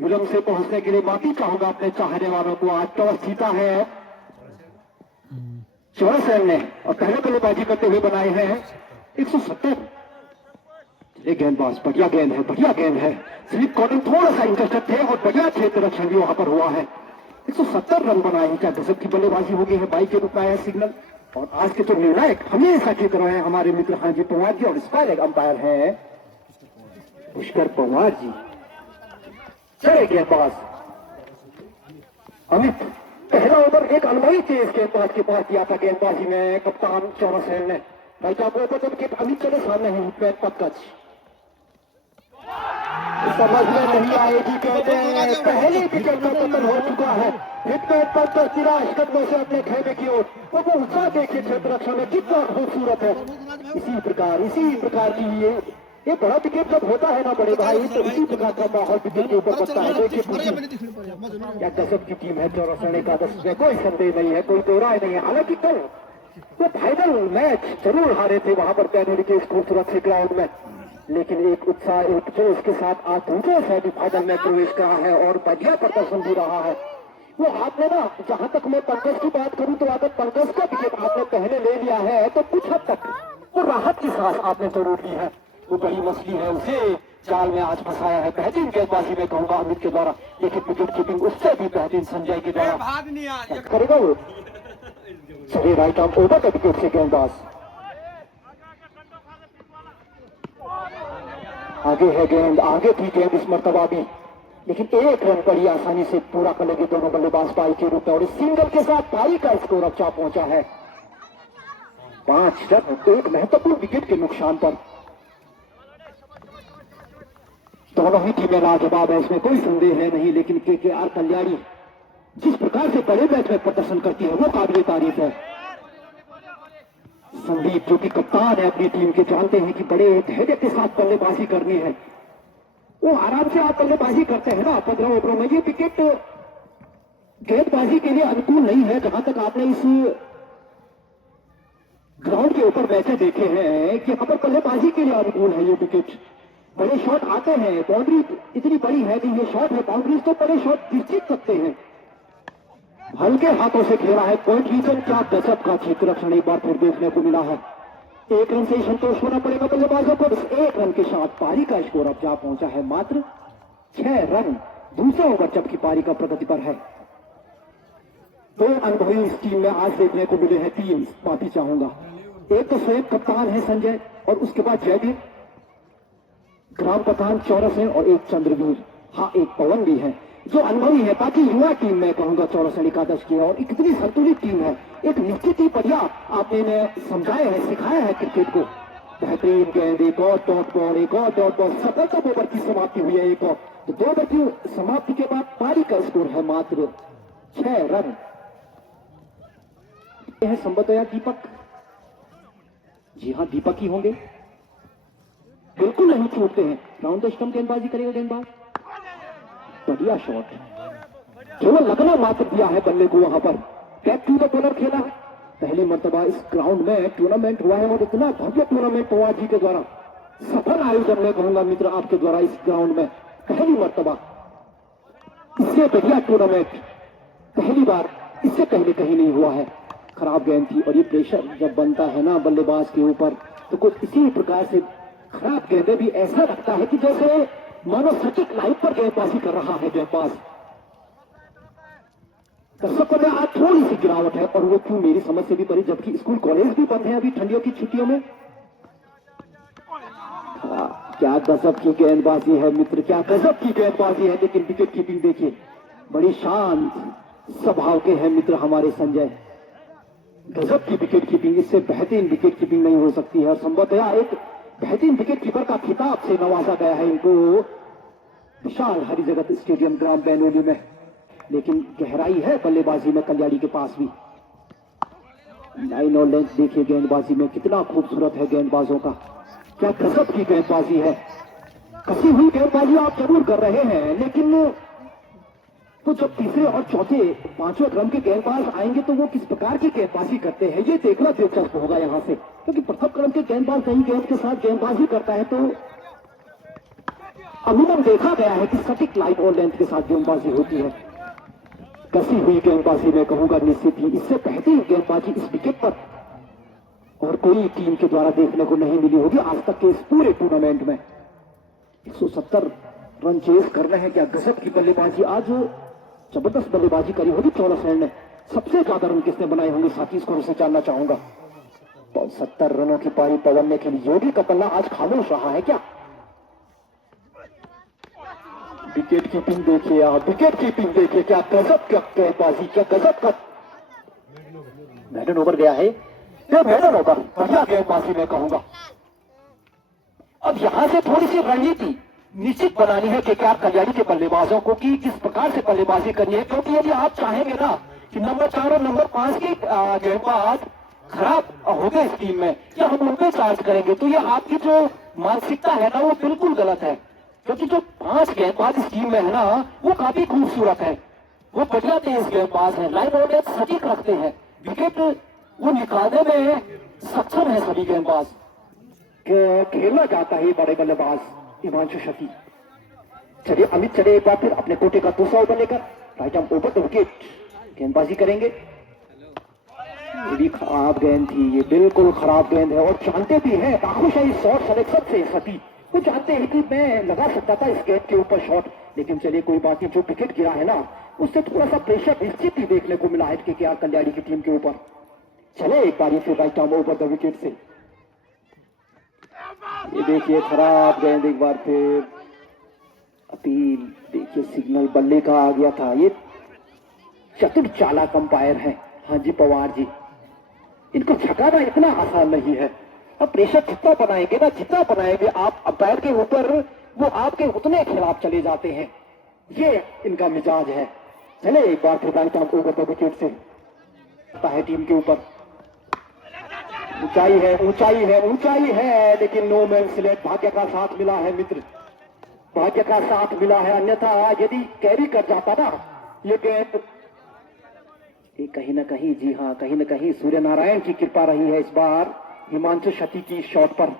विलंब से पहुंचने के लिए माफी चाहूंगा अपने चाहने वालों को। आज टॉस जीता है चौरसेन ने और पहले बल्लेबाजी करते हुए बनाए हैं 170। ये गेंदबाज बढ़िया गेंद है, बढ़िया गेंद है। स्लिप कॉर्नर थोड़ा सा इंटरेस्टेड थे और बढ़िया क्षेत्र रक्षण भी वहां पर हुआ है। 170 रन बनाए हैं। क्या गजब की बल्लेबाजी हो गई है। बाई के रूप में आया सिग्नल। और आज के जो निर्णायक हमेशा की तरह है हमारे मित्र हांजी पवार जी और स्पायर अंपायर है पुष्कर पवार जी। चले गेंदबाज अमित। पहला ओवर एक अनुभवी तेज गेंदबाज के पास दिया था गेंदबाजी में कप्तान चौरसेन ने। भाई साहब विकेट अमित चले सामने है हिटमैन पक्कच। समझ में नहीं आएगी कहते हैं पहले विकेट का पतन हो चुका है। हिटमैन पक्कच निराश कदमों से अपने खेमे की ओर वो उत्साह देखिए क्षेत्र रक्षण में कितना खूबसूरत है। इसी प्रकार की ये बड़ा विकेट जब होता है ना बड़े भाई तो इसी प्रकार का माहौल विकेट के ऊपर बनता है। देखिए क्या गजब की टीम है चौरसेन एकादश में, कोई संदेह नहीं है, कोई दो राय नहीं है। हालांकि कल वो फाइनल मैच जरूर हारे थे वहां पर पैनोली के इस खूबसूरत से ग्राउंड में, लेकिन एक उत्साह एक जोश के साथ आज दूसरे से भी फाइनल में प्रवेश करा है और बढ़िया प्रदर्शन भी रहा है। वो आपने ना जहां तक मैं पंकज की बात करूं तो अगर पंकज का विकेट आपने पहले ले लिया है तो कुछ हद तक वो राहत की सांस आपने जरूर ली है। वो बड़ी मछली है, उसे जाल में आज फंसाया है। बेहतरीन गेंदबाजी में कहूंगा अमित के द्वारा, लेकिन विकेट कीपिंग उससे भी बेहतरीन संजय के द्वारा करेगा वो। चलिए राइट आर्म ओवर का विकेट से गेंदबाज आगे है गेंद, आगे थी गेंद इस मर्तबा भी, लेकिन एक रन बड़ी आसानी से पूरा कर लेंगे दोनों बल्लेबाज पारी के रूप में और इस सिंगल के साथ पारी का स्कोर अच्छा पहुंचा है 5 रन एक महत्वपूर्ण विकेट के नुकसान पर। दोनों ही टीमें लाजवाब है, इसमें कोई संदेह है नहीं, लेकिन केकेआर कल्याणी जिस प्रकार से बड़े मैच में प्रदर्शन करती है वो काबिल तारीफ है। संदीप जो कि कप्तान है अपनी टीम के, जानते हैं कि बड़े धैर्य के साथ बल्लेबाजी करनी है। वो आराम से आप बल्लेबाजी करते हैं ना 15 ओवरों में। ये विकेट गेंदबाजी के लिए अनुकूल नहीं है। जहां तक आपने इस ग्राउंड के ऊपर मैचें देखे हैं कि यहाँ पर बल्लेबाजी के लिए अनुकूल है ये विकेट। बड़े शॉट आते हैं, बाउंड्री इतनी बड़ी है कि ये शॉट है, बाउंड्रीज तो बड़े शॉट जीत सकते हैं। हल्के हाथों से खेला है पॉइंट रीजन। क्या गजब का क्षेत्र रक्षण एक बार फिर देखने को मिला है। एक रन से संतोष होना पड़ेगा बल्लेबाजों को। इस एक रन के साथ पारी का स्कोर अब जा पहुंचा है मात्र 6 रन दूसरे ओवर जबकि पारी का प्रगति पर है। 2 अनुभवी इस टीम में आज देखने को मिले हैं। 3 माफी चाहूंगा। एक तो स्वयं कप्तान है संजय और उसके बाद जयवीर ग्राम प्रधान चौरसेन और एक चंद्रवीर, हाँ एक पवन भी है जो अनुभवी है। बाकी युवा टीम में कहूंगा चौरसेन एकादश की और कितनी संतुलित टीम है। एक निश्चित ही बढ़िया आपने समझाया है, सिखाया है क्रिकेट को। बेहतरीन गेंद, एक और डॉट बॉल, एक और डॉट बॉल। 17 ओवर की समाप्ति हुई है एक और, तो 2 ओवर की समाप्ति के बाद पारी का स्कोर है मात्र 6 रन। यह है संभवतः दीपक, जी हाँ दीपक ही होंगे, बिल्कुल नहीं छूटते हैं। राउंड द स्टंप गेंदबाजी करेगा गेंदबाज, बढ़िया शॉट, केवल लगना मात्र दिया है बल्ले को वहां पर। बैक टू द बॉलर खेला है। पहली मर्तबा इस ग्राउंड में टूर्नामेंट हुआ है और इतना भव्य टूर्नामेंट पवार जी के द्वारा सफल आयोजन में कहूंगा मित्र आपके द्वारा इस ग्राउंड में पहली मर्तबा। इससे बढ़िया टूर्नामेंट पहली बार इससे पहले कहीं नहीं हुआ है। खराब गेंद थी और ये प्रेशर जब बनता है ना बल्लेबाज के ऊपर तो कुछ इसी प्रकार से खराब गेंदे भी ऐसा लगता है कि जैसे मानो सटीक लाइन पर गेंदबाजी कर रहा है गेंदबाज। दर्शकों में आज थोड़ी सी गिरावट है और वो क्यों मेरी समझ से भी बड़ी, जबकि स्कूल कॉलेज भी बंद है अभी ठंडियों की छुट्टियों में। क्या गजब की गेंदबाजी है मित्र, क्या गजब की गेंदबाजी है। लेकिन विकेट कीपिंग देखिए, बड़ी शांत स्वभाव के हैं मित्र हमारे संजय। गजब की विकेट कीपिंग, इससे बेहतरीन विकेट कीपिंग नहीं हो सकती है और संभवतः एक बेहतरीन विकेट कीपर का खिताब से नवाजा गया है इनको विशाल हरी जगत स्टेडियम ग्राम बैनोली में। लेकिन गहराई है बल्लेबाजी में कल्याणी के पास भी। लाइन और लेंथ देखिए गेंदबाजी में, कितना खूबसूरत है गेंदबाजों का। क्या गजब की गेंदबाजी है। कसी हुई गेंदबाजी आप जरूर कर रहे हैं, लेकिन तो जब तीसरे और चौथे 5वें क्रम के गेंदबाज आएंगे तो वो किस प्रकार की गेंदबाजी करते हैं ये देखना दिलचस्प होगा यहां से, क्योंकि प्रथम क्रम के गेंदबाज नई गेंद के साथ गेंदबाजी करता है तो अमूमन देखा गया है कि सटीक लाइट और लेंथ के साथ गेंदबाजी होती है। कसी हुई गेंदबाजी मैं कहूंगा निश्चित ही इससे बेहतरीन गेंदबाजी इस विकेट पर और कोई टीम के द्वारा देखने को नहीं मिली होगी आज तक के इस पूरे टूर्नामेंट में। 170 रन चेस कर रहे हैं, क्या गजब की बल्लेबाजी, आज जबरदस्त बल्लेबाजी करी होगी 14 रन ने। सबसे ज्यादा रन किसने बनाए होंगे साथी स्कोर से जानना चाहूंगा। 70 रनों की पारी पवनने के लिए योगी का पल्ला आज खामोश रहा है क्या। विकेट कीपिंग देखिए आप, विकेट कीपिंग देखिए, क्या गजब का गेंदबाजी, क्या गजब का मैडन ओवर गया है ये, मैडन ओवर बढ़िया गेंदबाजी मैं कहूंगा। अब यहां से थोड़ी सी रणनीति निश्चित बनानी है केकेआर कल्याणी के बल्लेबाजों को कि किस प्रकार से बल्लेबाजी करनी है, क्योंकि यदि आप चाहेंगे ना कि नंबर 4 और नंबर 5 की गेंदबाज खराब हो गए इस टीम में या हम उन पे चार्ज करेंगे तो ये आपकी जो मानसिकता है ना वो बिल्कुल गलत है। क्योंकि जो 5 गेंदबाज इस टीम में है ना वो काफी खूबसूरत है, वो बढ़िया तेज गेंदबाज है, लाइन ऑर्डर सटीक रखते हैं, विकेट वो निकालने में सक्षम है सभी गेंदबाज। खेलना चाहता है बड़े बल्लेबाज हिमांशु शती। चलिए अमित चले एक बार फिर अपने कोटे का दूसरा ओवर लेकर right arm over the wicket गेंदबाजी करेंगे। ये भी खराब गेंद थी, ये बिल्कुल खराब गेंद है और जानते भी है नाखुश है इस शॉट सिलेक्शन से सती। वो जानते हैं कि मैं लगा सकता था इस गेंद के ऊपर शॉट, लेकिन चलिए कोई बात नहीं, जो विकेट गिरा है ना उससे थोड़ा सा प्रेशर निश्चित ही देखने को मिला है केकेआर कल्याणी की टीम के ऊपर। चले एक बार फिर right arm over the wicket से। ये देखिए खराब गेंद एक बार फिर, अपील देखिए सिग्नल बल्ले का आ गया था। ये चतुर चालाक अंपायर है, हाँ जी पवार जी, इनको छकाना इतना आसान नहीं है। अब प्रेशर जितना बनाएंगे ना, जितना बनाएंगे आप अंपायर के ऊपर वो आपके उतने खिलाफ चले जाते हैं, ये इनका मिजाज है। चले एक बार फिर right arm over the wicket से है टीम के ऊपर। ऊंचाई है, ऊंचाई है, ऊंचाई है, लेकिन नो मैन लेट, भाग्य का साथ मिला है मित्र, भाग्य का साथ मिला है, अन्यथा यदि कैरी कर जाता ना ये गेंद, ये कहीं ना कहीं, जी हाँ कहीं ना कहीं सूर्य नारायण की कृपा रही है इस बार हिमांशु शती की शॉट पर,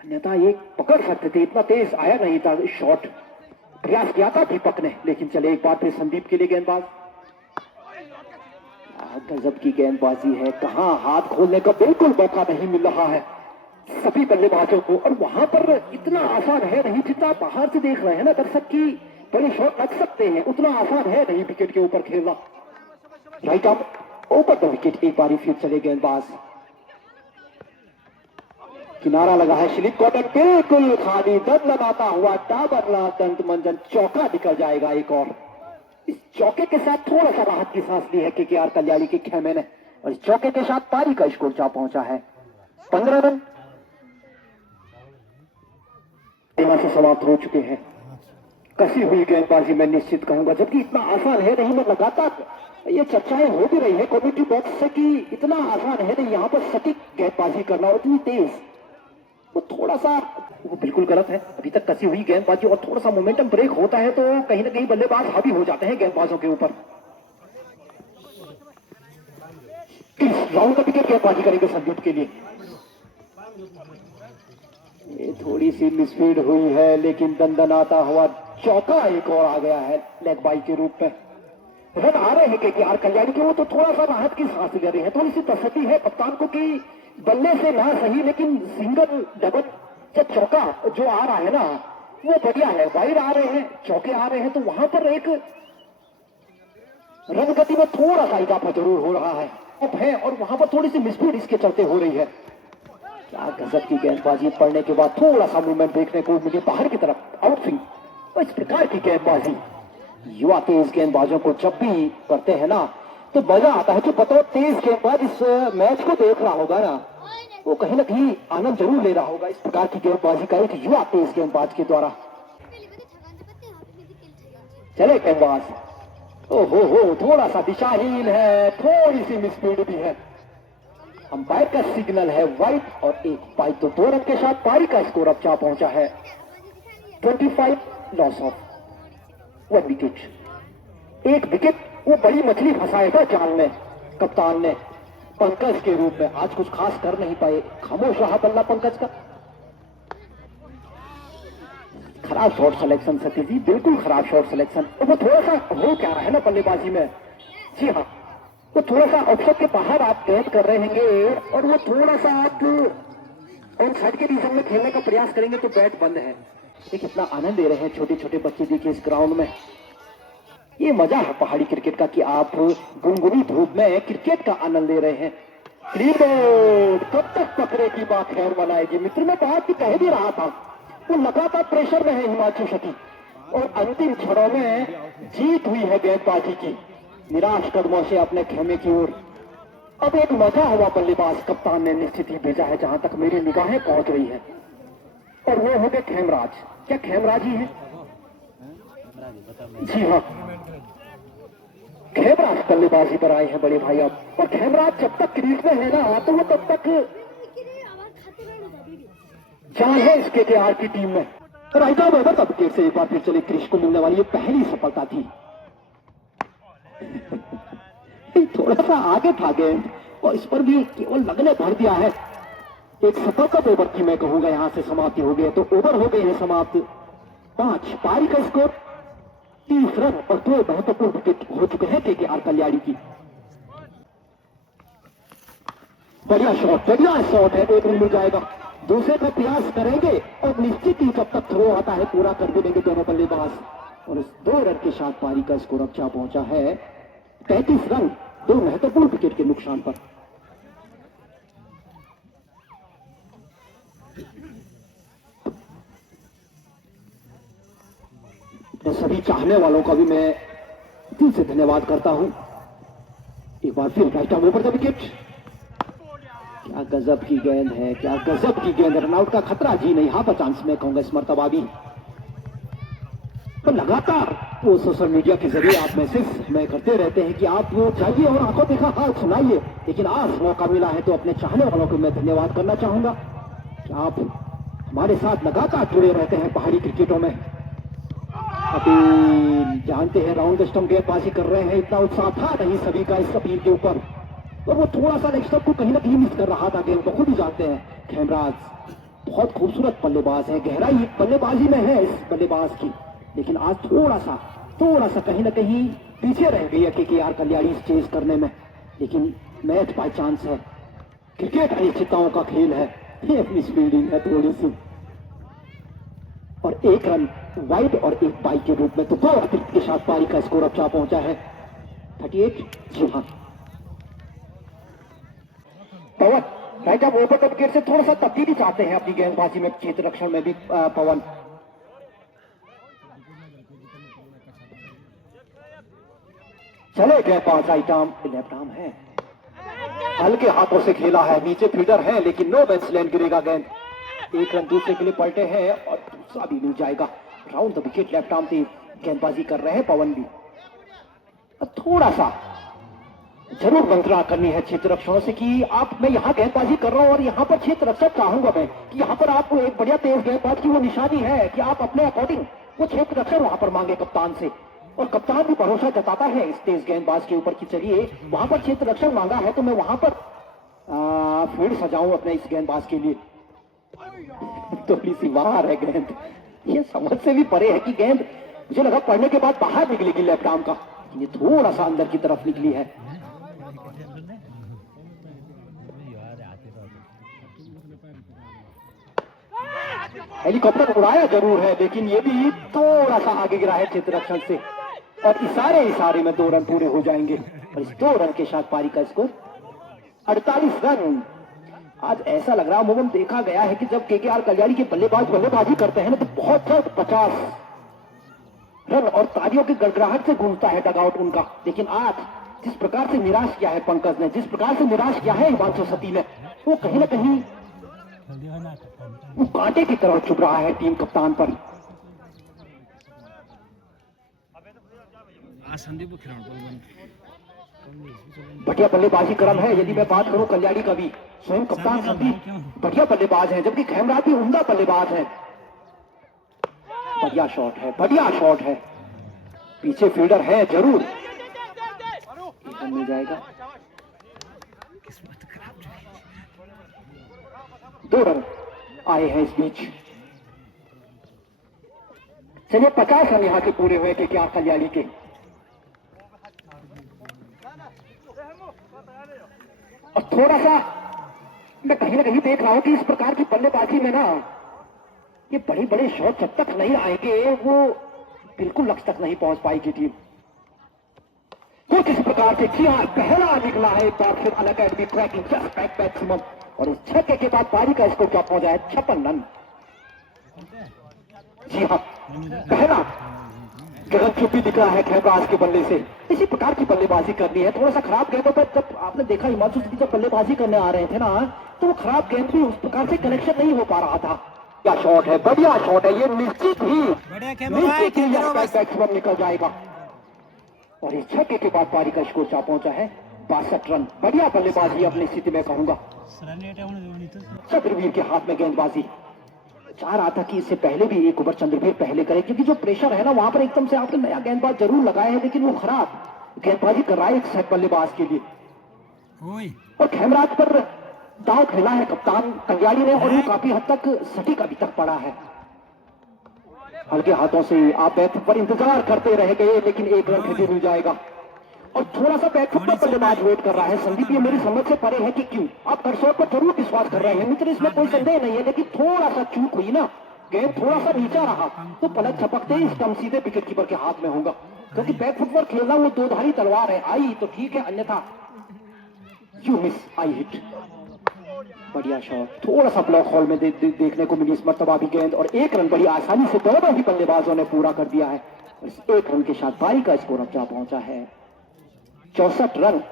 अन्यथा ये पकड़ सकते थे, इतना तेज आया नहीं था शॉट, प्रयास किया था दीपक ने। लेकिन चले एक बार फिर संदीप के लिए गेंदबाज, गजब की गेंदबाजी है, कहां हाथ खोलने का बिल्कुल मौका नहीं मिल रहा है सभी बल्लेबाजों को, और वहां पर इतना आसान है नहीं जितना बाहर से देख रहे हैं ना दर्शक की बड़े शॉट लग सकते हैं, उतना आसान है नहीं विकेट के ऊपर खेलना। Right arm over the wicket एक बार फिर चले गेंदबाज, किनारा लगा है स्लिप कॉटन बिल्कुल खाली, दंड लगाता हुआ डाबरला दंत मंजन, चौका निकल जाएगा एक और। इस चौके के साथ थोड़ा सा राहत की सांस ली है केकेआर कल्याणी के खेमे ने, और इस चौके के साथ पारी का स्कोर जा पहुंचा है 15 रन से समाप्त हो चुके हैं। कसी हुई गेंदबाजी मैं निश्चित कहूंगा, जबकि इतना आसान है नहीं, मैं लगातार ये चर्चाएं हो भी रही है कमेटी बॉक्स से कि इतना आसान है नहीं यहाँ पर सटीक गेंदबाजी करना और इतनी तेज, वो थोड़ा सा वो बिल्कुल गलत है। अभी तक कसी हुई गेंदबाजी और थोड़ा सा मोमेंटम ब्रेक होता है तो कहीं ना कहीं बल्लेबाज हावी हो जाते हैं गेंदबाजों के ऊपर। इस राउंड का विकेट गेंदबाजी करेंगे संदीप के लिए, ये थोड़ी सी मिसफीड हुई है लेकिन दंदनाता हुआ चौका एक और आ गया है लेग बाई के रूप में। रन आ रहे हैं केकेआर कल्याणी के, वो तो थोड़ा सा राहत की सांस ले रहे हैं, थोड़ी सी तसल्ली है कप्तान को कि बल्ले से ना सही लेकिन सिंगल डबल या चौका जो आ रहा है ना वो बढ़िया है, वाइड आ रहे हैं, चौके आ रहे हैं, तो वहां पर एक रन गति में थोड़ा सा इजाफा जरूर हो रहा है और वहां पर थोड़ी सी मिसफीड इसके चलते हो रही है। क्या गजब की गेंदबाजी पड़ने के बाद थोड़ा सा मूवमेंट देखने को मिले बाहर की तरफ आउटस्विंग, तो इस प्रकार की गेंदबाजी युवा तेज गेंदबाजों को जब भी करते हैं ना तो मजा आता है। जो बताओ तेज गेंदबाज इस मैच को देख रहा होगा ना वो कहीं ना कहीं आनंद जरूर ले रहा होगा इस प्रकार की गेंदबाजी का एक युवा तेज गेंदबाज के द्वारा। चले गेंदबाज, ओहो थोड़ा सा दिशाहीन है, थोड़ी सी मिसफीड भी है, अंपायर का सिग्नल है वाइड और एक पाई, तो 2 रन के साथ पारी का स्कोर अब जा पहुंचा है 25 लॉस ऑफ 1 विकेट। एक विकेट वो बड़ी मछली फंसाएगा जाल में कप्तान ने पंकज के रूप में, आज कुछ खास कर नहीं पाए, खामोश रहा बल्ला पंकज का। खराब शॉट सिलेक्शन सतीश जी, बिल्कुल खराब शॉट सिलेक्शन। तो वो थोड़ा सा हो क्या रहा है ना बल्लेबाजी में, जी हाँ, तो थोड़ा सा ऑप्शन के बाहर आप गेंद कर रहे होंगे और वो थोड़ा सा आप ऑन साइड के रीजन में खेलने का प्रयास करेंगे तो बैट बंद है। एक इतना आनंद ले रहे हैं छोटे छोटे बच्चे देखिए इस ग्राउंड में। ये मजा है पहाड़ी क्रिकेट का कि आप गुनगुनी धूप में क्रिकेट का आनंद ले रहे हैं। क्रिकेट कब तक पकड़ेगी बात खैर बनाएगी। मित्र मैं बात भी कह भी रहा था, वो लगातार प्रेशर में है हिमाचल शती और अंतिम क्षणों में जीत हुई है गेंदबाजी की, निराश कदमों से अपने खेमे की ओर। अब एक मजा हुआ बल्लेबाज कप्तान ने निश्चित ही भेजा है जहां तक मेरी निगाहें पहुंच रही है, और वो हो गए खेमराज। क्या खेमराज ही है? जी हाँ, खेमराज बल्लेबाजी पर आए हैं बड़े भाई अब। और खेमराज जब तक क्रीज में है ना तो वो तब तक जान है इसके केआर की टीम में। राइट आर्म ओवर तब से एक बार फिर चले क्रिश को मिलने वाली ये पहली सफलता थी। थोड़ा सा आगे था गेंद और इस पर भी केवल लगने भर दिया है। एक सफल ओवर की मैं कहूंगा यहां से समाप्ति हो गई, तो ओवर हो गए हैं समाप्त। 5 पारी का स्कोर 30 रन और 2 महत्वपूर्ण विकेट हो चुके हैं केकेआर कल्याणी की। बढ़िया शॉट है, 1 रन मिल जाएगा। दूसरे का प्रयास करेंगे और निश्चित ही जब तक थ्रो आता है पूरा कर देंगे दोनों बल्लेबाज। और इस 2 रन के साथ पारी का स्कोर अब जा पहुंचा है 35 रन, 2 महत्वपूर्ण विकेट के नुकसान पर। तो सभी चाहने वालों का भी मैं दिल से धन्यवाद करता हूं। एक बार फिर right arm over the wicket. क्या गजब की गेंद है, क्या गजब की गेंद। रनआउट का खतरा जी नहीं, यहां पर चांस में कहूंगा इस मर्तबा भी। तो लगातार वो सोशल मीडिया के जरिए आप मैसेज हमें करते रहते हैं कि आप जाइए और आंखों देखा हाल सुनाइए, लेकिन आज मौका मिला है तो अपने चाहने वालों को मैं धन्यवाद करना चाहूंगा कि आप हमारे साथ लगातार जुड़े रहते हैं पहाड़ी क्रिकेटों में। अभी जानते हैं राउंड स्टंप गेंदबाजी कर रहे हैं, इतना उत्साह था नहीं सभी का इस अपील के ऊपर, और वो थोड़ा सा नेक्स्ट को कहीं ना कहीं मिस कर रहा था गेंद को, खुद ही जानते हैं। खेमराज बहुत खूबसूरत बल्लेबाज है, गहराई बल्लेबाजी में है इस बल्लेबाज की, लेकिन आज थोड़ा सा कहीं ना कहीं पीछे रह गई है केकेआर कल्याणी चेज करने में। लेकिन मैच बाय चांस है, क्रिकेट अनिश्चितताओं का खेल है, ये अपनी फील्डिंग है थोड़ी सी, और 1 रन वाइड और 1 बाई के रूप में, तो 2 अतिरिक्त के साथ पारी का स्कोर अब जा पहुंचा है 38। जी हाँ, Pawan right arm over the wicket से थोड़ा सा तब्दीली चाहते हैं अपनी गेंदबाजी में, क्षेत्र रक्षण में भी। पवन चले गए 5 राइट आर्म, लेफ्ट आर्म है, हल्के हाथों से खेला है, नीचे फील्डर है लेकिन नो मैच लैंड गिरेगा गेंद। 1 रन दूसरे के लिए पलटे हैं और दूसरा भी मिल जाएगा। Round the wicket left arm से गेंदबाजी कर रहे हैं पवन भी। थोड़ा सा जरूर मंत्रणा करनी है क्षेत्र रक्षकों से कि आप, मैं यहाँ गेंदबाजी कर रहा हूँ और यहाँ पर क्षेत्र रक्षक चाहूंगा मैं कि यहाँ पर आपको एक बढ़िया तेज गेंदबाज की वो निशानी है कि आप अपने अकॉर्डिंग वो क्षेत्र रक्षक वहां पर मांगे कप्तान से, और कप्तान भी भरोसा जताता है इस तेज गेंदबाज के ऊपर कि चलिए वहां पर क्षेत्र रक्षक मांगा है तो मैं वहां पर फील्ड सजाऊं अपने इस गेंदबाज के लिए। थोड़ी सी बाहर है गेंद, ये समझ से भी परे है कि गेंद मुझे लगा पड़ने के बाद बाहर निकलेगी लेफ्ट आर्म का, ये थोड़ा सा अंदर की तरफ निकली है। हेलीकॉप्टर उड़ाया जरूर है लेकिन ये भी थोड़ा सा आगे गिरा है क्षेत्र रक्षण से, और इशारे में 2 रन पूरे हो जाएंगे, और इस 2 रन के साथ पारी का स्कोर 48 रन। आज ऐसा लग रहा मोहन देखा गया है कि जब केकेआर कल्याणी के बल्लेबाज बल्लेबाजी करते हैं ना तो बहुत जल्द 50 रन और तालियों की गड़गड़ाहट से गूंजता है डगआउट उनका। लेकिन आज जिस प्रकार से निराश किया है पंकज ने, जिस प्रकार से निराश किया है हिमांशु सती ने, वो कहीं ना कहीं वो कांटे की तरह चुभ रहा है टीम कप्तान पर। बढ़िया बल्लेबाजी क्रम है। यदि मैं बात करूं कल्याणी का भी, स्वयं कप्तान संदीप बढ़िया बल्लेबाज है, जबकि खेमराज भी उम्दा बल्लेबाज है। बढ़िया शॉट है, पीछे फील्डर है जरूर, मिल जाएगा। 2 रन आए हैं इस बीच। चलिए 50 रन यहाँ के पूरे हुए के क्या कल्याणी के। और थोड़ा सा मैं कहीं ना कहीं देख रहा हूं कि इस प्रकार की बल्लेबाजी में ना ये बड़े बड़े शॉट जब तक नहीं आएंगे वो बिल्कुल लक्ष्य तक नहीं पहुंच पाएगी टीम। कुछ इस प्रकार से जी हाँ, पहला निकला है एक बार फिर अलग एडमी क्रैकिंग जस्ट बैक मैक्सिमम। और इस छक्के के बाद पारी का स्कोर क्या पहुंचा है 56 रन। जी हाँ, पहला गगन चुप्पी दिख रहा है खेमराज के बल्ले से। इसी प्रकार की बल्लेबाजी करनी है। थोड़ा सा खराब गेंदों पर जब आपने देखा हिमांशु सिद्धि जब बल्लेबाजी करने आ रहे थे ना तो वो खराब गेंद भी उस प्रकार से कनेक्शन नहीं हो पा रहा था। क्या शॉट है, बढ़िया शॉट है, ये निश्चित ही मैक्सिमम निकल जाएगा। और इस छक्के के बाद पारी का स्कोर क्या पहुंचा है 62 रन। बढ़िया बल्लेबाजी अपनी स्थिति में कहूंगा। चंद्रवीर के हाथ में गेंदबाजी। चाह रहा था कि इससे पहले भी एक ओवर चंद्रवीर पहले करे क्योंकि जो प्रेशर है ना वहां पर एकदम से आपने नया गेंदबाज जरूर लगाया है लेकिन वो खराब गेंदबाजी कर रहा है एक सेट बल्लेबाज के लिए। और खेमराज पर दाव खेला है कप्तान कल्याणी ने और वो काफी हद तक सटीक अभी तक पड़ा है। हल्के हाथों से आप बैकफुट पर इंतजार करते रह गए लेकिन एक रन फिर मिल जाएगा। और थोड़ा सा बैकफुट पर बल्लेबाज वेट कर रहा है संदीप। ये मेरी समझ से परे है कि क्यों आप कर्सों पर जरूर विश्वास कर रहे हैं मित्र, इसमें कोई संदेह नहीं है लेकिन थोड़ा सा चूक हुई ना, गेंद थोड़ा सा नीचा रहा तो पलक झपकते ही स्टंप सीधे विकेट कीपर के हाथ में होगा क्योंकि बैकफुट पर खेलना वो दो धारी तलवार है। आई तो ठीक है अन्यथा यू मिस आई हिट। बढ़िया शॉट, थोड़ा सा ब्लॉक हॉल में देखने को मिली इस मर्तबा भी गेंद और एक रन बड़ी आसानी से दोनों ही बल्लेबाजों ने पूरा कर दिया है। इस एक रन के साथ पारी का स्कोर अब क्या पहुंचा है 64 run.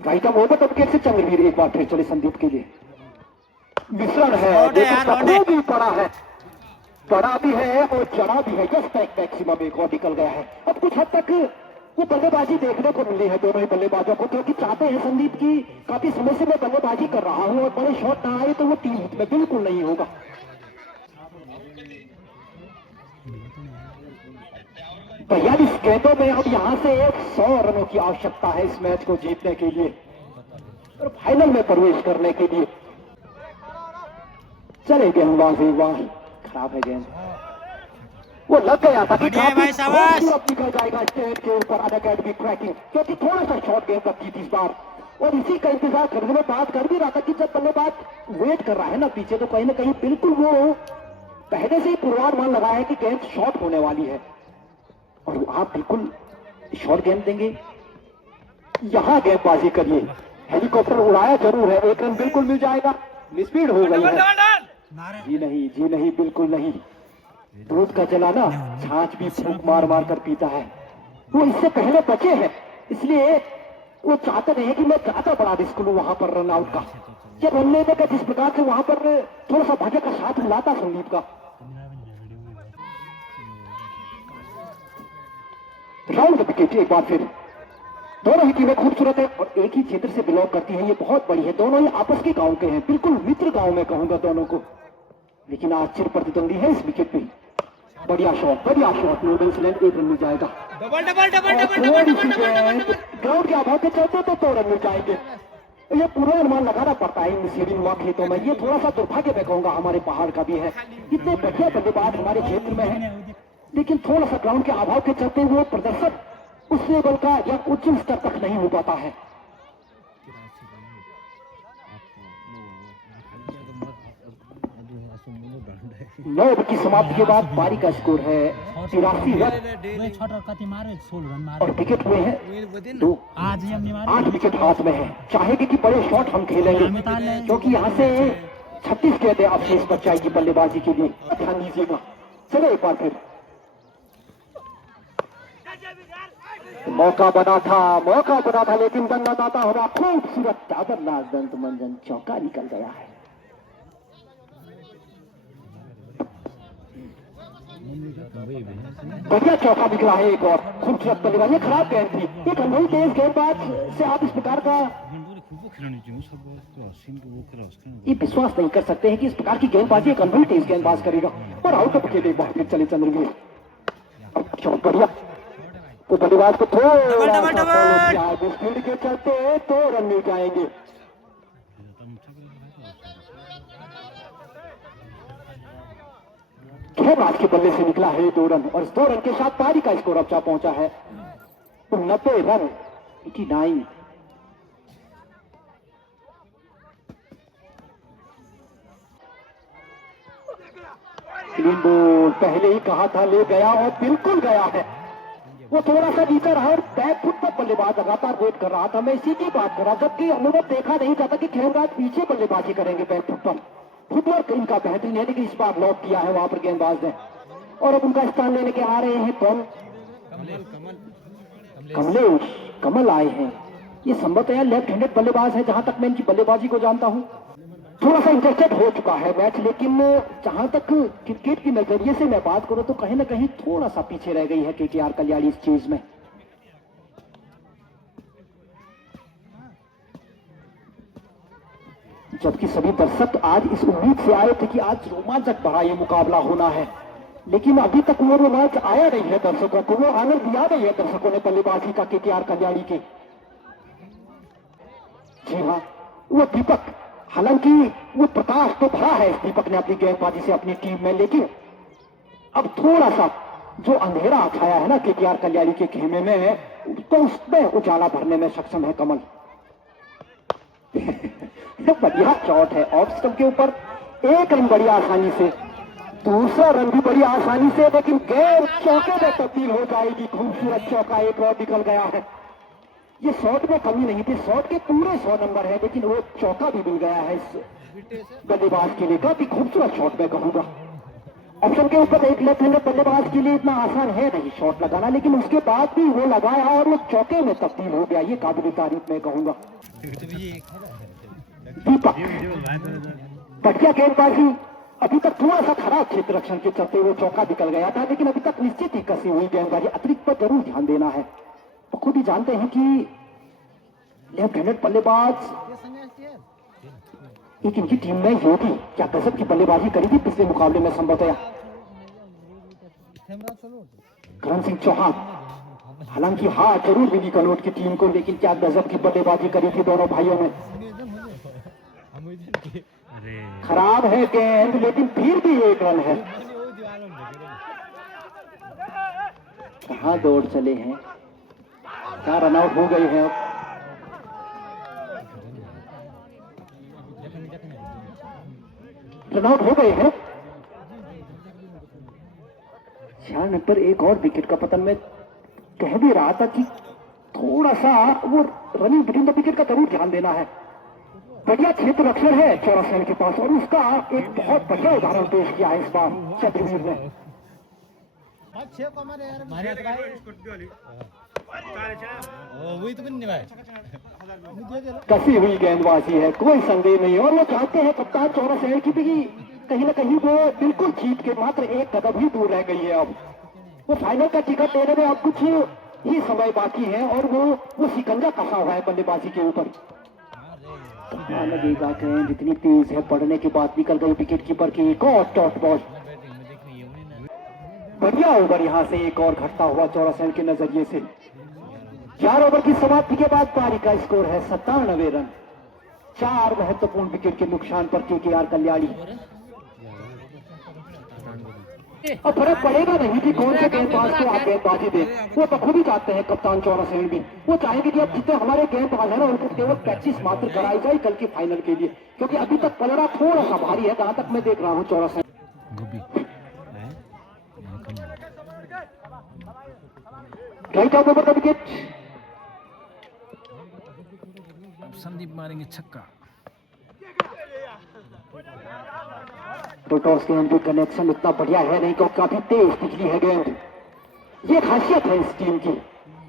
Right of over wicket से चंद्रवीर एक बार फिर चले संदीप के लिए। मिश्रण है भी पड़ा है, बड़ा भी है और जड़ा भी है। जस्ट बैक मैक्सिमम एक और निकल गया है। अब कुछ हद तक वो बल्लेबाजी देखने को मिली है दोनों ही बल्लेबाजों को क्योंकि चाहते हैं संदीप की काफी समय से मैं बल्लेबाजी कर रहा हूं और बड़े शॉट ना आए तो वो टीम हिट में बिल्कुल नहीं होगा। 42 गेंदों में अब यहां से 100 रनों की आवश्यकता है इस मैच को जीतने के लिए और फाइनल में प्रवेश करने के लिए। चले गेंदबाज एक बार खराब है गेंद, वो लग गया था कि निकल जाएगा स्टेट के ऊपर अनअकैडमी क्रैकिंग क्योंकि थोड़ा सा शॉर्ट गेंद की थी इस बार और इसी का इंतजार करने में बात कर भी रहा था कि जब बल्लेबाज वेट कर रहा है ना पीछे तो कहीं ना कहीं बिल्कुल वो पहले से ही पूर्वानुमान लगाया है कि गेंद शॉर्ट होने वाली है और आप बिल्कुल शॉर्ट गेंद देंगे। यहां गेंदबाजी करिए, हेलीकॉप्टर उड़ाया जरूर है, एक रन बिल्कुल मिल जाएगा। मिसफील्ड हो गई है। जी नहीं बिल्कुल नहीं। दूध का जलाना छाछ भी फूंक मार मार कर पीता है। वो इससे पहले बचे हैं इसलिए वो चाहते नहीं है कि मैं ज्यादा बड़ा रिस्क लूं वहां पर रन आउट का। ये रन लेने का जिस प्रकार से वहां पर थोड़ा सा भाग्य का साथ मिलाता संदीप का। राउंड विकेट एक बार फिर। दोनों ही टीमें खूबसूरत है और एक ही क्षेत्र से बिलोंग करती हैं, ये बहुत बड़ी है। दोनों ही आपस के गांव के हैं, बिल्कुल मित्र गांव में कहूंगा दोनों को, लेकिन आज चिर प्रतिद्वंदी है इस विकेट पे। बढ़िया शॉट न्यूजीलैंड एक रन मिल जाएगा। ग्राउंड के अभाव के चलते तो 2 रन मिल जाएंगे। ये पूरा अनुमान लगाना पड़ता है इन सीढ़ीनुमा खेतों में। ये थोड़ा सा दुर्भाग्य मैं कहूंगा हमारे पहाड़ का भी है। इतने बढ़िया बल्लेबाज हमारे क्षेत्र में है लेकिन थोड़ा सा ग्राउंड के अभाव के चलते वो प्रदर्शन उस लेवल का या उच्च स्तर तक नहीं हो पाता है। 9 ओवर की समाप्ति के बाद पारी का स्कोर है 83 रन और विकेट हुए हैं 2। 8 विकेट हाथ में है। चाहेंगे कि बड़े शॉट हम खेलेंगे क्योंकि यहाँ से 36 गेंदें अवशेष बच जाएगी बल्लेबाजी के लिए, ध्यान दीजिएगा। चलो एक बार फिर मौका बना था लेकिन दंडादाता हमारा खूबसूरत चादरनाज दंत मंजन चौका निकल गया है। बढ़िया चौका निकला है एक और खूबसूरत बल्लेबाजी। खराब गेंद थी, एक अनमोल तेज गेंदबाज से आप इस प्रकार का ये विश्वास नहीं कर सकते हैं कि इस प्रकार की गेंदबाजी एक अनमोल तेज गेंदबाज करेगा। और आउट ऑफ विकेट एक बार फिर चले चंद्रवीर। बढ़िया तो बल्लेबाज को थोड़ा स्पीड के चलते 2 रन मिल जाएंगे। खेमराज के बल्ले से निकला है 2 रन और इस 2 रन के साथ पारी का स्कोर अब जा पहुंचा है 90 रन 89। क्लीन बॉल, पहले ही कहा था ले गया और बिल्कुल गया है। वो थोड़ा सा नीचे रहा और बैक फुट पर बल्लेबाज लगातार वेट कर रहा था। मैं इसी की बात कर रहा, जबकि अनुभव देखा नहीं जाता कि खेमराज पीछे बल्लेबाजी करेंगे बैक फुट पर। फुटवर्क इनका बेहतरीन है, लेकिन इस बार लॉक किया है वहां पर गेंदबाज ने और अब उनका स्थान लेने के आ रहे हैं कौन? कमलेश कमल आए हैं। ये संभवतः लेफ्ट हैंडेड बल्लेबाज है जहां तक मैं इनकी बल्लेबाजी को जानता हूं। थोड़ा सा इंटरेस्टेड हो चुका है मैच, लेकिन जहां तक क्रिकेट के नजरिए से मैं बात करूं तो कहीं ना कहीं थोड़ा सा पीछे रह गई है केकेआर कल्याणी इस चीज में। जबकि सभी दर्शक आज इस उम्मीद से आए थे कि आज रोमांचक भरा ये मुकाबला होना है, लेकिन अभी तक वो रोमांच आया नहीं है दर्शकों को, वो आनंद दिया नहीं है दर्शकों ने बल्लेबाजी का केकेआर कल्याणी के। जी हाँ, वो दीपक, हालांकि वो प्रकाश तो भरा है इस दीपक ने अपनी गेंदबाजी से अपनी टीम में, लेकिन अब थोड़ा सा जो अंधेरा छाया है ना केकेआर कल्याणी के खेमे में, तो उसमें उजाला भरने में सक्षम है कमल। बढ़िया शॉट है ऑफ स्टंप के ऊपर, 1 रन बड़ी आसानी से, दूसरा रन भी बड़ी आसानी से, लेकिन गेंद चौके में तब्दील हो जाएगी। खूबसूरत चौका एक और निकल गया है। ये शॉट में कमी नहीं थी, शॉट के पूरे 100 नंबर है, लेकिन वो चौका भी मिल गया है इस बल्लेबाज के लिए। काफी खूबसूरत शॉट मैं कहूंगा। ऑप्शन के ऊपर एक लेफ्ट हैंडेड बल्लेबाज के लिए इतना आसान है नहीं शॉट लगाना, लेकिन उसके बाद भी वो लगाया और वो चौके में तब्दील हो गया। ये काबिल तारीफ मैं कहूंगा। दीपक बढ़िया गेंदबाजी, अभी तक थोड़ा सा खराब क्षेत्र रक्षण के चलते वो चौका निकल गया था, लेकिन अभी तक निश्चित ही कसी हुई गेंदबाजी। अतिरिक्त पर जरूर ध्यान देना है। तो खुद ही जानते हैं कि लेफ्ट हैंडेड बल्लेबाज एक इनकी टीम में योगी क्या गजब की बल्लेबाजी करी थी पिछले मुकाबले में संभवतः करण सिंह चौहान। हालांकि हाँ जरूर मिली कनौट की टीम को, लेकिन क्या गजब की बल्लेबाजी करी थी दोनों भाइयों ने। खराब है गेंद, लेकिन फिर भी 1 रन है। कहां दौड़ चले हैं, क्या रन आउट हो गए हैं। रन आउट हो गए हैं। 4 रन पर एक और विकेट का पतन। मैं कह भी रहा था कि थोड़ा सा वो रनिंग बिटवीन द विकेट का जरूर ध्यान देना है। बढ़िया क्षेत्र रक्षण है चौरासेन के पास और उसका एक बहुत बढ़िया उदाहरण पेश किया है इस बार चंद्रवीर ने। कसी हुई गेंदबाजी है, कोई संदेह नहीं, और वो चाहते हैं कप्तान चौरासेन की भी कहीं ना कहीं वो बिल्कुल जीत के मात्र 1 कदम ही दूर रह गई है। अब वो फाइनल का टिकट लेने में अब कुछ ही समय बाकी है और वो शिकंजा कसा हुआ है बल्लेबाजी के ऊपर। लगेगा गेंद इतनी तेज है, पड़ने के बाद निकल गई विकेट कीपर की एक और डॉट बॉल। बढ़िया ओवर यहां से एक और घटता हुआ चौरासेन के नजरिए से। 4 ओवर की समाप्ति के बाद पारी का स्कोर है 97 रन। 4 महत्वपूर्ण विकेट के नुकसान पर केकेआर कल्याणी। अब फर्क पड़ेगा नहीं कि कौन से गेंदबाज को आप गेंदबाजी दें, वो तो खुद ही चाहते हैं कप्तान चौरासेन भी। वो चाहेंगे कि अब जितने हमारे गेंदबाज है ना उनको केवल प्रैक्टिस मात्र कराई जाए कल के फाइनल के लिए, क्योंकि अभी तक पलड़ा थोड़ा सा भारी है जहां तक मैं देख रहा हूं चौरासेन। Right out over the wicket. Sandeep मारेंगे छक्का। तो टॉस के अंदर कनेक्शन इतना बढ़िया है नहीं, क्योंकि काफी तेज निकली है गेंद। ये खासियत है इस टीम की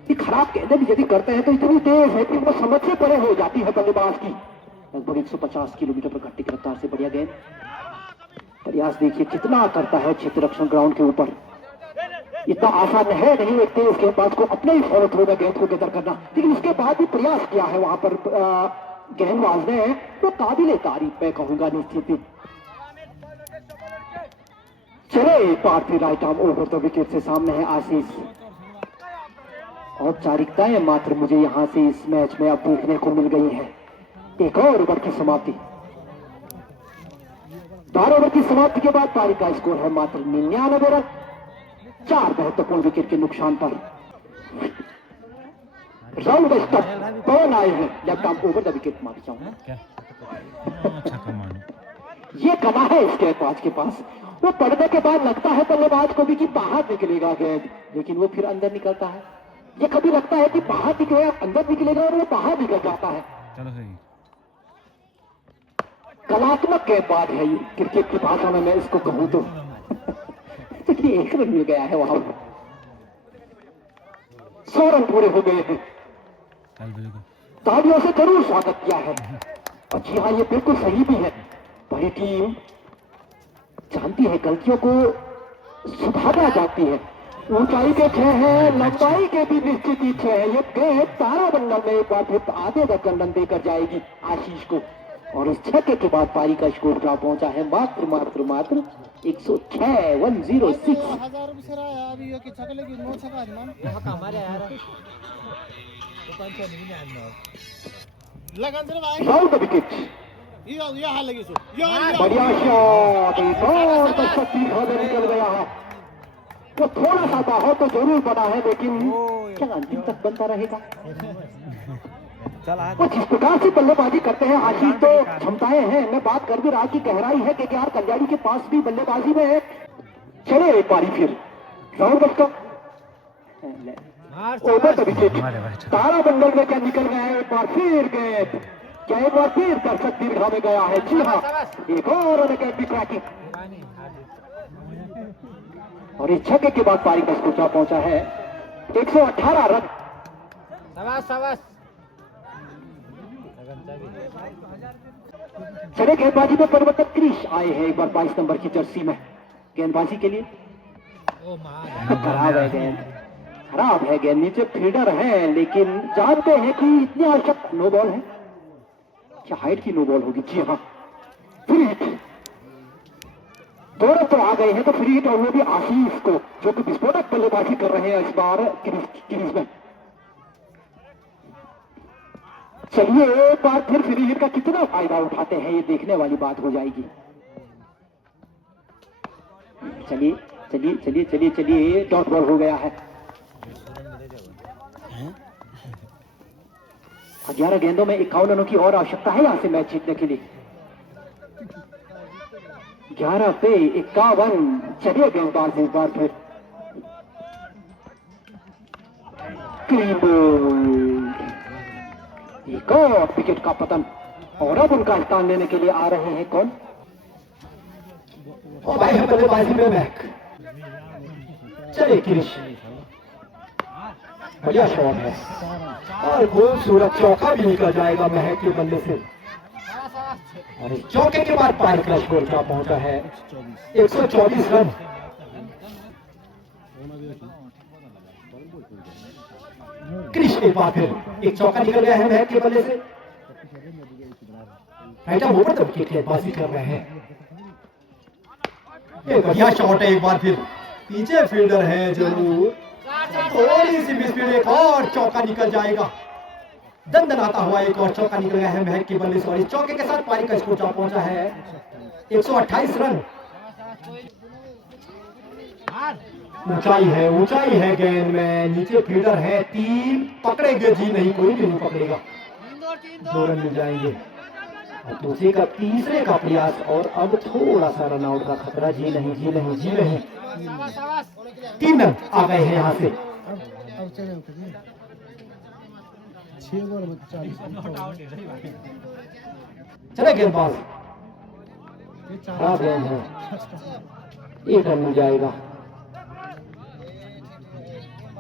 कि खराब गेंदें भी यदि करते हैं तो इतनी तेज है कि वो समझ से परे हो जाती है बल्लेबाज की। लगभग 150 किलोमीटर पर घंटे की रफ्तार से बढ़िया गेंद। प्रयास देखिए कितना करता है क्षेत्र रक्षण ग्राउंड के ऊपर। इतना आसान है नहीं एक तेज गेंदबाज को अपने ही फॉलो थ्रू में गेंद को गेदर करना, लेकिन उसके बाद भी प्रयास किया है वहां पर गेंदबाज ने, तो काबिल तारीफ मैं कहूंगा निश्चित ही। चले Parthiv right arm over the wicket से सामने है आशीष। औपचारिकताएं मात्र मुझे यहां से इस मैच में अब देखने को मिल गई है। एक और ओवर की समाप्ति। 4 ओवर की समाप्ति के बाद पारी का स्कोर है मात्र 99 रन। 4 महत्वपूर्ण विकेट के नुकसान पर राउंड स्टंप पवन आए हैं left arm over the wicket मार जाऊंगा। छक्का मारना ये कला है इस गेंदबाज के पास। वो पड़ने के बाद लगता है बल्लेबाज को भी कि बाहर निकलेगा गेंद, लेकिन वो फिर अंदर निकलता है। ये कभी लगता है कि बाहर निकलेगा अंदर निकलेगा और वो बाहर निकल जाता है। चलो सही कलात्मक गेंदबाज है ये, क्रिकेट की भाषा में मैं इसको कहूं तो। ये 1 रन मिल गया है वहां। 100 रन पूरे हो गए हैं। तालियों से जरूर स्वागत किया है। और जी हाँ, ये बिल्कुल सही भी है। बड़ी टीम जानती है गलतियों को सुधारा जाती है। ऊंचाई के 6 है, लंबाई के भी निश्चित ही 6 है। ये गेंद 12 बंडल में एक बार फिर आधे दर्जन रन देकर जाएगी आशीष को। और इस छक्के के बाद पारी का स्कोर क्या पहुंचा है मात्र 106 106। राउंड विकेट बढ़िया शॉट, एक और दर्शक की भाव निकल गया है। वो थोड़ा सा बाहर तो जरूर बना है, लेकिन क्या अंतिम तक बनता रहेगा। वो जिस प्रकार से बल्लेबाजी करते हैं आशीष, तो क्षमताएं हैं। मैं बात कर भी रहा की गहराई है कि यार कल्याणी के पास भी बल्लेबाजी में है। चले एक बारी फिर round over the wicket. 12 bundle में क्या निकल गया है। एक बार फिर गेंद, क्या एक बार फिर दर्शक दीर्घा में गया है। जी हाँ, एक और विकेट भी क्रैकिंग। और इस छक्के के बाद पारी का स्कोर क्या पहुंचा है 118 रन। चले गेंदबाजी में परिवर्तन। क्रिश आए हैं एक बार 22 नंबर की जर्सी में गेंदबाजी के लिए। खराब है गेंद, खराब है गेंद। नीचे फील्डर है, लेकिन जानते हैं कि इतनी आवश्यक नो बॉल है। क्या हाइट की नो बॉल होगी। जी हाँ, फ्री हिट। 2 रन तो आ गए हैं, तो फ्री हिट और वो भी आशीष को, जो कि विस्फोटक बल्लेबाजी कर रहे हैं इस बार क्रीज में। चलिए एक बार फिर फ्री हिट का कितना फायदा उठाते हैं, ये देखने वाली बात हो जाएगी। चलिए चलिए चलिए चलिए चलिए, डॉट बॉल हो गया है। 11 गेंदों में 51 रनों की और आवश्यकता है यहां से मैच जीतने के लिए। 11 पे 51। चलिए गेंदबाज एक बार फिर क्लीन बोल्ड। एक और विकेट का पतन। और अब उनका स्थान लेने के लिए आ रहे हैं कौन। और भाई हम बल्लेबाजी में बैक। चलिए क्रिश, बढ़िया शॉट है और खूबसूरत चौका भी निकल जाएगा महक के बल्ले से। और इस चौके के बाद पारी का स्कोर क्या पहुंचा है 124 रन। क्रिश एक बार फिर एक चौका निकल गया है महक के बल्ले से। ऊपर तक विकेट गेंदबाजी कर रहे हैं। एक बढ़िया शॉट है एक बार फिर। पीछे फील्डर है जरूर, थोड़ी सी मिसफील्ड, एक और चौका निकल जाएगा। दंदनाता हुआ एक और चौका निकल गया है महक के बल्ले से। और इस चौके के साथ पारी का स्कोर क्या पहुंचा है 128 रन। ऊंचाई है गेंद में, नीचे फील्डर है। 3 पकड़ेंगे जी नहीं, कोई भी नहीं पकड़ेगा। 2 रन मिल जाएंगे। और दूसरे का तीसरे का प्रयास, और अब थोड़ा सा रन आउट का खतरा। जी नहीं जी नहीं जी नहीं। 3 रन आ गए हैं यहां से। चले गेंदबाज, खराब गेंद है। 1 रन मिल जाएगा।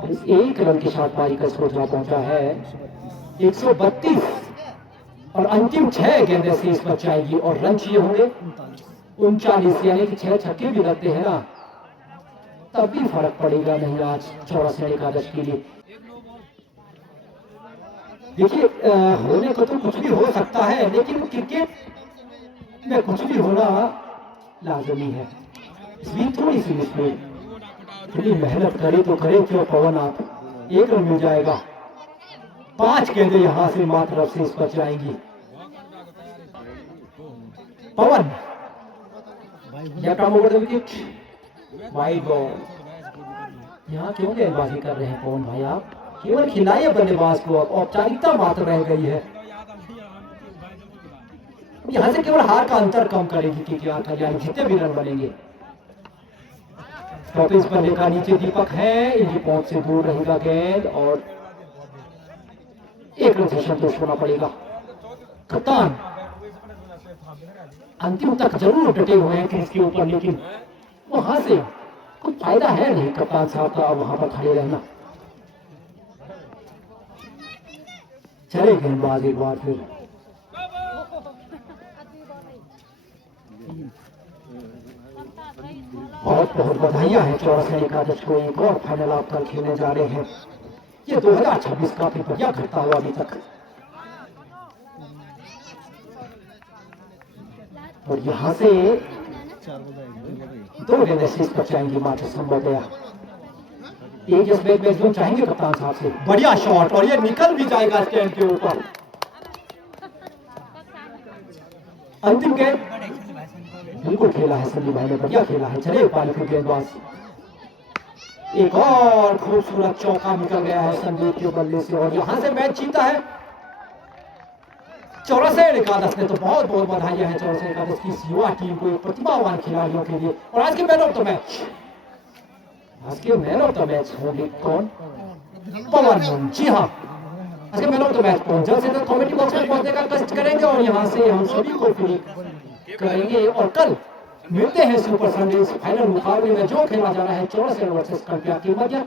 इस 1 रन के साथ पारी का स्कोर पहुंचा है 132। और अंतिम 6 गेंदें शेष बच जाएगी और रन चाहिए होंगे 39। यानी कि 6 छक्के भी लगते हैं ना, तब भी फर्क पड़ेगा नहीं आज 64 एकादश के लिए। देखिए होने को तो कुछ भी हो सकता है, लेकिन क्रिकेट में कुछ भी होना लाजमी है। इसलिए थोड़ी सी मिसप्लेड, थोड़ी मेहनत करे तो करे क्यों पवन आप। 1 रन मिल जाएगा। 5 गेंदें यहां से मात्र शेष बच जाएंगी। Pawan left arm over the wicket, wide ball. यहाँ क्यों गेंदबाजी कर रहे हैं पवन भाई आप? केवल खिलाइए बल्लेबाज को, औपचारिकता मात्र रह गई है। यहाँ से केवल हार का अंतर कम करेगी केकेआर का, यानी जितने भी रन बनेंगे। टॉपिस पर देखा नीचे दीपक है, इनकी पहुंच से दूर रहेगा गेंद और एक रन से संतुष्ट होना पड़ेगा। कप्तान अंतिम तक जरूर डटे हुए हैं क्रीज के ऊपर, लेकिन वहां से कुछ फायदा है नहीं कप्तान साहब का वहां पर खड़े रहना। चले गेंदबाज एक बार फिर। बहुत बहुत बधाइयां हैं चौरसिया एकादश को, एक और फाइनल आप कल खेलने जा रहे हैं। ये 2026 काफी बढ़िया घटता हुआ अभी तक, और यहाँ से 2 गेंदें शीर्ष पर जाएंगी मात्र संभवतया। एक इस मैच चाहेंगे कप्तान साहब से, बढ़िया शॉट और ये निकल भी जाएगा स्टैंड के ऊपर। अंतिम गेंद बिल्कुल खेला है संदीप भाई ने, बढ़िया खेला है। चले पाली फिर गेंदबाज, एक और खूबसूरत चौका निकल गया है संदीप के बल्ले से और यहाँ से मैच जीता है चौरसिया एकादश ने। तो बहुत बहुत बधाइयां हैं चौरसिया एकादश की इस युवा टीम को, प्रतिभावान खिलाड़ियों के लिए। और आज के मैन ऑफ द मैच, आज के मैन ऑफ द मैच होंगे कौन? पवन। जी हाँ, आज के मैन ऑफ द मैच पवन जल्द से जल्द कमेटी बॉक्स में पहुंचने का कष्ट करेंगे और यहाँ से हम सभी को फ्री करेंगे। और कल मिलते हैं सुपर संडे फाइनल मुकाबले में जो खेला जा रहा है चौरसिया वर्सेस कल्पिया के मध्य।